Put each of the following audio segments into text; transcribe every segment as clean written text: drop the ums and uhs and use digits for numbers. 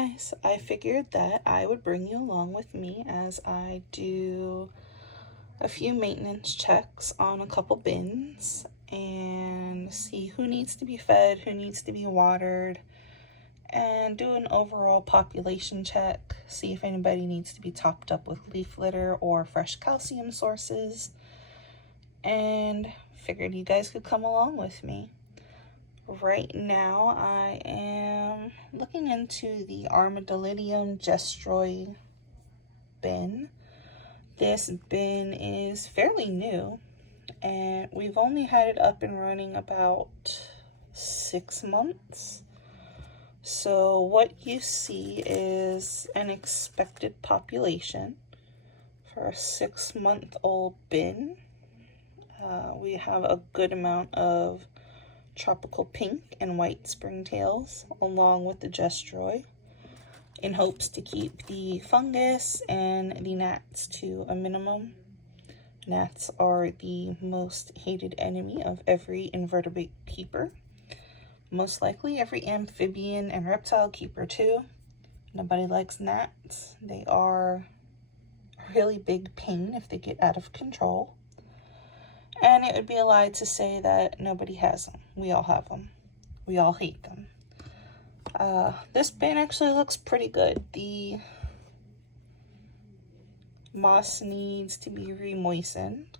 guys, I figured that I would bring you along with me as I do a few maintenance checks on a couple bins and see who needs to be fed, who needs to be watered, and do an overall population check, see if anybody needs to be topped up with leaf litter or fresh calcium sources, and figured you guys could come along with me. Right now, I am looking into the Armadillidium gestroi bin. This bin is fairly new, and we've only had it up and running about 6 months. So what you see is an expected population for a 6-month-old bin. We have a good amount of tropical pink and white springtails along with the gestroi in hopes to keep the fungus and the gnats to a minimum. Gnats are the most hated enemy of every invertebrate keeper. Most likely every amphibian and reptile keeper too. Nobody likes gnats. They are a really big pain if they get out of control. And it would be a lie to say that nobody has them. We all have them. We all hate them. This bin actually looks pretty good. The moss needs to be re-moistened.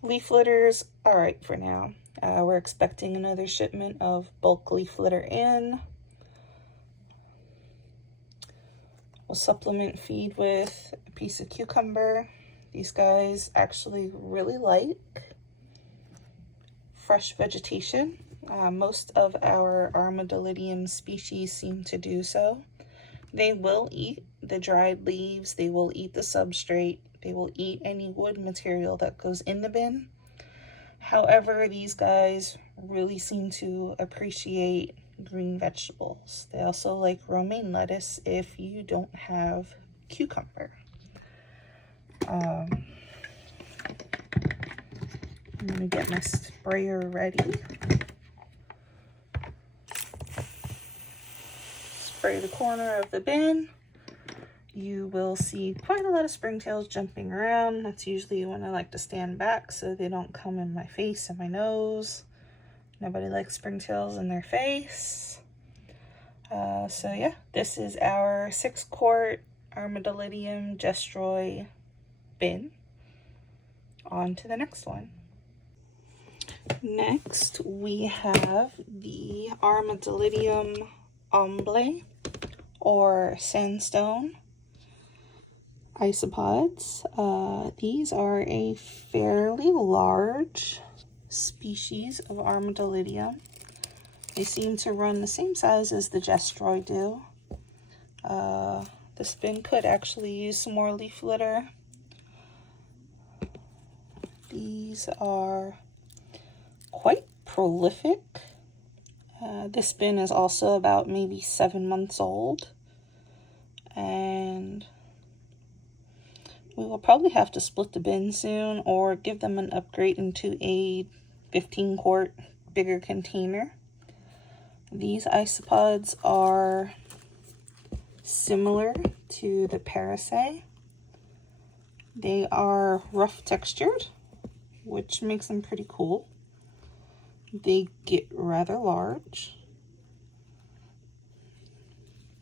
Leaf litter's alright for now. We're expecting another shipment of bulk leaf litter in. We'll supplement feed with a piece of cucumber. These guys actually really like fresh vegetation. Most of our Armadillidium species seem to do so. They will eat the dried leaves, they will eat the substrate, they will eat any wood material that goes in the bin. However, these guys really seem to appreciate green vegetables. They also like romaine lettuce if you don't have cucumber. I'm gonna get my sprayer ready. Spray the corner of the bin. You will see quite a lot of springtails jumping around. That's usually when I like to stand back so they don't come in my face and my nose. Nobody likes springtails in their face. So yeah, this is our 6-quart Armadillidium gestroi bin. On to the next one. Next, we have the Armadillidium omblae or Sandstone isopods. These are a fairly large species of Armadillidium. They seem to run the same size as the gestroi do. This bin could actually use some more leaf litter. These are quite prolific. This bin is also about maybe 7 months old, and we will probably have to split the bin soon or give them an upgrade into a 15-quart bigger container. These isopods are similar to the Cubaris. They are rough textured, which makes them pretty cool. They get rather large.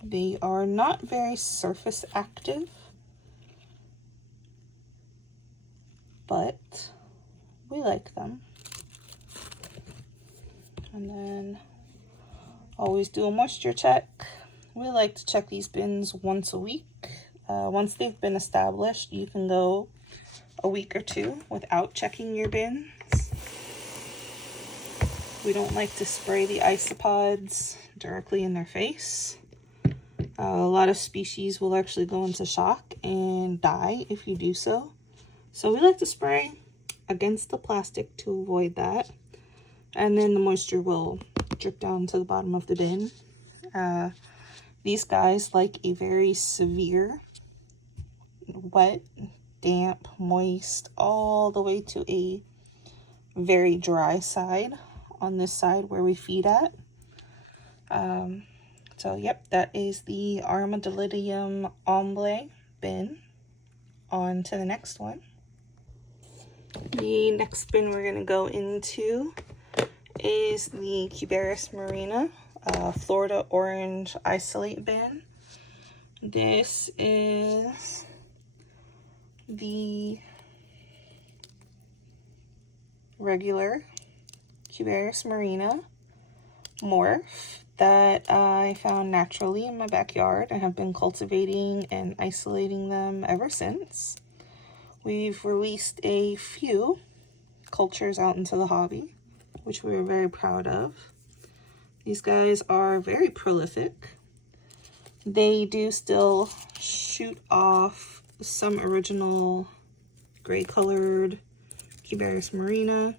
They are not very surface active, but we like them. And then always do a moisture check. We like to check these bins once a week. Once they've been established, you can go a week or 2 without checking your bins. We don't like to spray the isopods directly in their face. A lot of species will actually go into shock and die if you do so. So we like to spray against the plastic to avoid that. And then the moisture will drip down to the bottom of the bin. These guys like a very severe, wet, damp, moist, all the way to a very dry side on this side where we feed at. So yep, that is the Armadillidium omblae bin. On to the next one. The next bin we're going to go into is the Cubaris murina Florida orange isolate bin. This is the regular Cubaris murina morph that I found naturally in my backyard and have been cultivating and isolating them ever since. We've released a few cultures out into the hobby, which we are very proud of. These guys are very prolific. They do still shoot off some original gray colored Cubaris murina.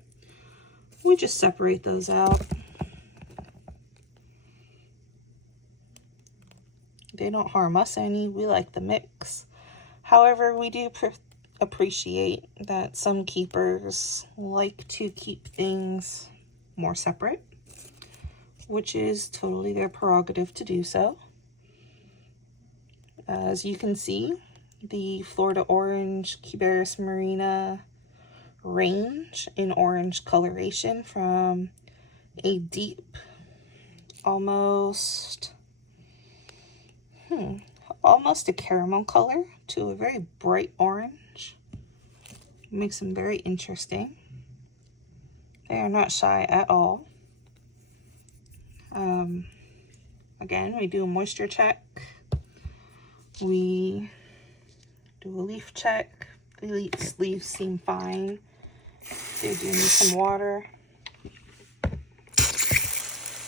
We just separate those out. They don't harm us any. We like the mix. However, we do appreciate that some keepers like to keep things more separate, which is totally their prerogative to do so. As you can see, the Florida orange Cubaris murina range in orange coloration from a deep, almost a caramel color to a very bright orange. Makes them very interesting. They are not shy at all. Again, we do a moisture check. We do a leaf check. The leaves seem fine. They do need some water.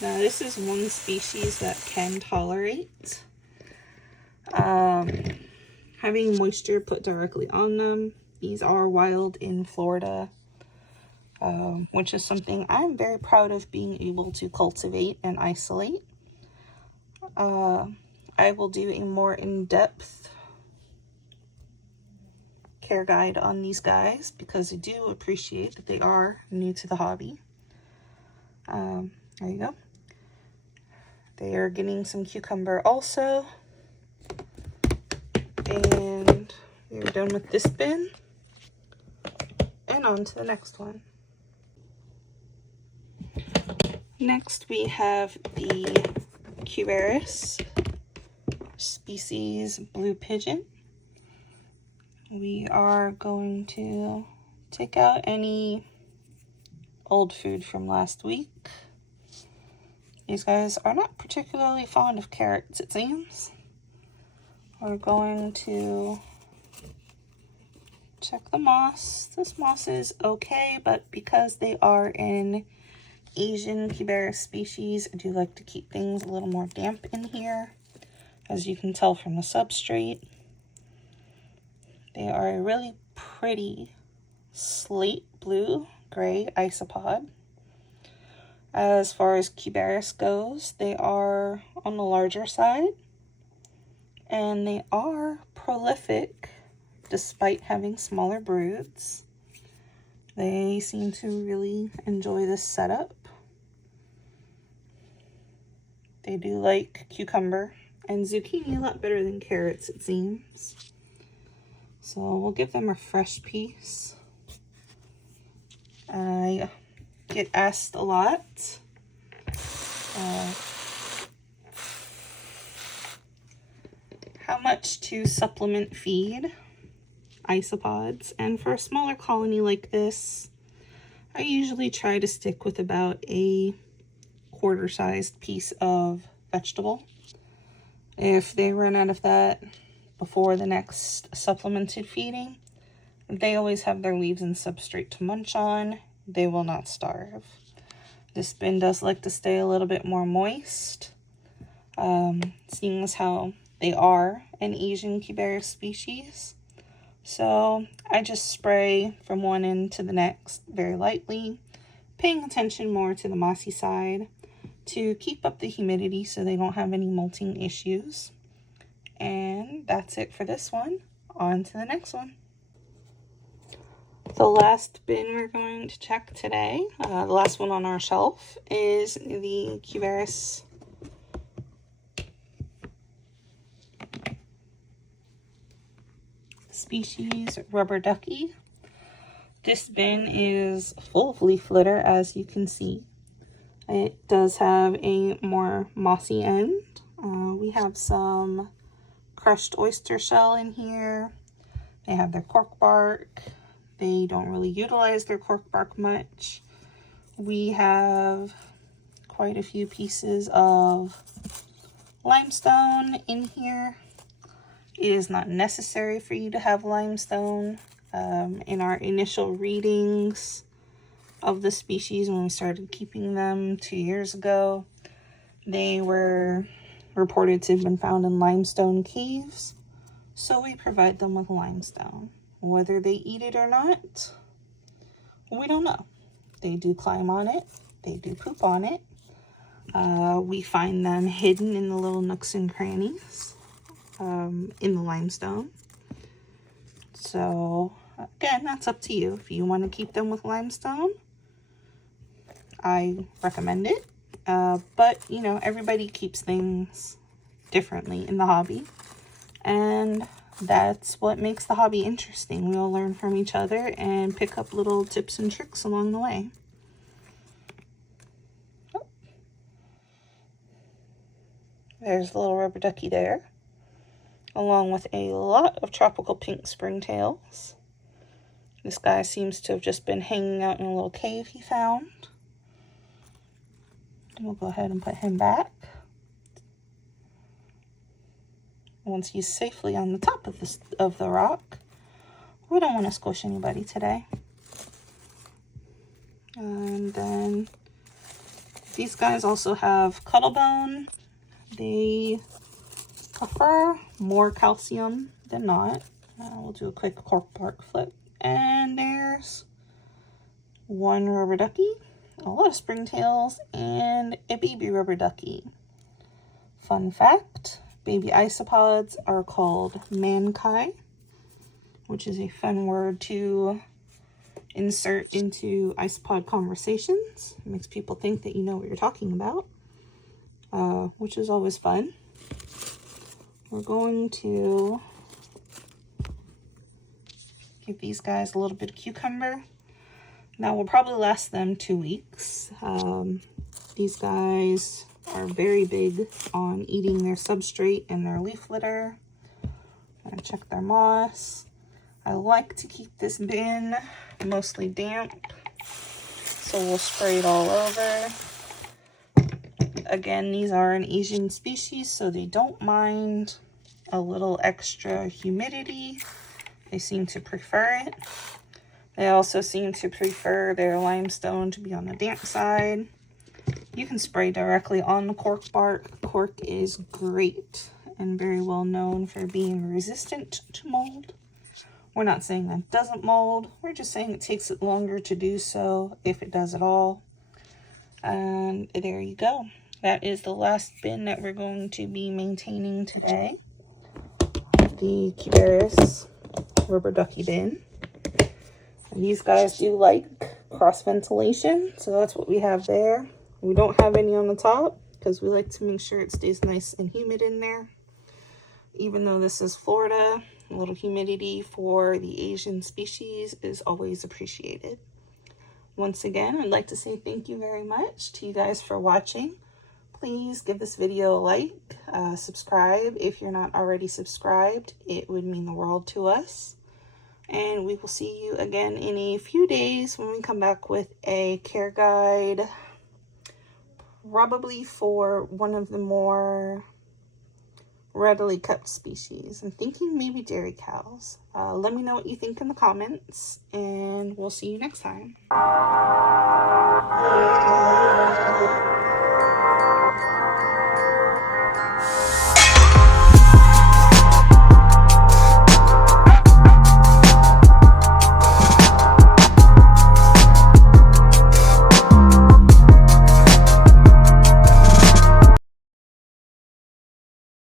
Now, this is one species that can tolerate having moisture put directly on them. These are wild in Florida, which is something I'm very proud of being able to cultivate and isolate. I will do a more in-depth care guide on these guys because I do appreciate that they are new to the hobby. There you go. They are getting some cucumber also. And we're done with this bin. And on to the next one. Next we have the Cubaris species blue pigeon. We are going to take out any old food from last week. These guys are not particularly fond of carrots, it seems. We're going to check the moss. This moss is okay, but because they are in Asian Cubaris species, I do like to keep things a little more damp in here. As you can tell from the substrate, they are a really pretty slate blue gray isopod. As far as Cubaris goes, they are on the larger side, and they are prolific despite having smaller broods. They seem to really enjoy this setup. They do like cucumber and zucchini a lot better than carrots, it seems. So we'll give them a fresh piece. I get asked a lot how much to supplement feed isopods, and for a smaller colony like this, I usually try to stick with about a quarter-sized piece of vegetable. If they run out of that before the next supplemented feeding, they always have their leaves and substrate to munch on. They will not starve. This bin does like to stay a little bit more moist, seeing as how they are an Asian Cubaris species. So I just spray from one end to the next very lightly, paying attention more to the mossy side to keep up the humidity so they don't have any molting issues. And that's it for this one. On to the next one. The last bin we're going to check today, the last one on our shelf, is the Cubaris species, rubber ducky. This bin is full of leaf litter, as you can see. It does have a more mossy end. We have some crushed oyster shell in here. They have their cork bark. They don't really utilize their cork bark much. We have quite a few pieces of limestone in here. It is not necessary for you to have limestone. In our initial readings of the species, when we started keeping them 2 years ago, they were reported to have been found in limestone caves, so we provide them with limestone. Whether they eat it or not, we don't know. They do climb on it, they do poop on it. We find them hidden in the little nooks and crannies in the limestone. So again, that's up to you. If you want to keep them with limestone, I recommend it. But, you know, everybody keeps things differently in the hobby. And that's what makes the hobby interesting. We all learn from each other and pick up little tips and tricks along the way. Oh. There's the little rubber ducky there, along with a lot of tropical pink springtails. This guy seems to have just been hanging out in a little cave he found. We'll go ahead and put him back. Once he's safely on the top of the rock, we don't want to squish anybody today. And then these guys also have cuttlebone. They prefer more calcium than not. We'll do a quick cork bark flip. And there's one rubber ducky, a lot of springtails, and a baby rubber ducky. Fun fact, baby isopods are called mankai, which is a fun word to insert into isopod conversations. It makes people think that you know what you're talking about, which is always fun. We're going to give these guys a little bit of cucumber. Now, we'll probably last them 2 weeks. These guys are very big on eating their substrate and their leaf litter. I'm gonna check their moss. I like to keep this bin mostly damp, so we'll spray it all over. Again, these are an Asian species, so they don't mind a little extra humidity. They seem to prefer it. They also seem to prefer their limestone to be on the damp side. You can spray directly on the cork bark. Cork is great and very well known for being resistant to mold. We're not saying that it doesn't mold. We're just saying it takes it longer to do so, if it does at all. And there you go. That is the last bin that we're going to be maintaining today. The Cubaris rubber ducky bin. And these guys do like cross ventilation, so that's what we have there. We don't have any on the top because we like to make sure it stays nice and humid in there. Even though this is Florida, a little humidity for the Asian species is always appreciated. Once again, I'd like to say thank you very much to you guys for watching. Please give this video a like, subscribe if you're not already subscribed. It would mean the world to us. And we will see you again in a few days when we come back with a care guide, probably for one of the more readily kept species. I'm thinking maybe dairy cows. Let me know what you think in the comments, and we'll see you next time.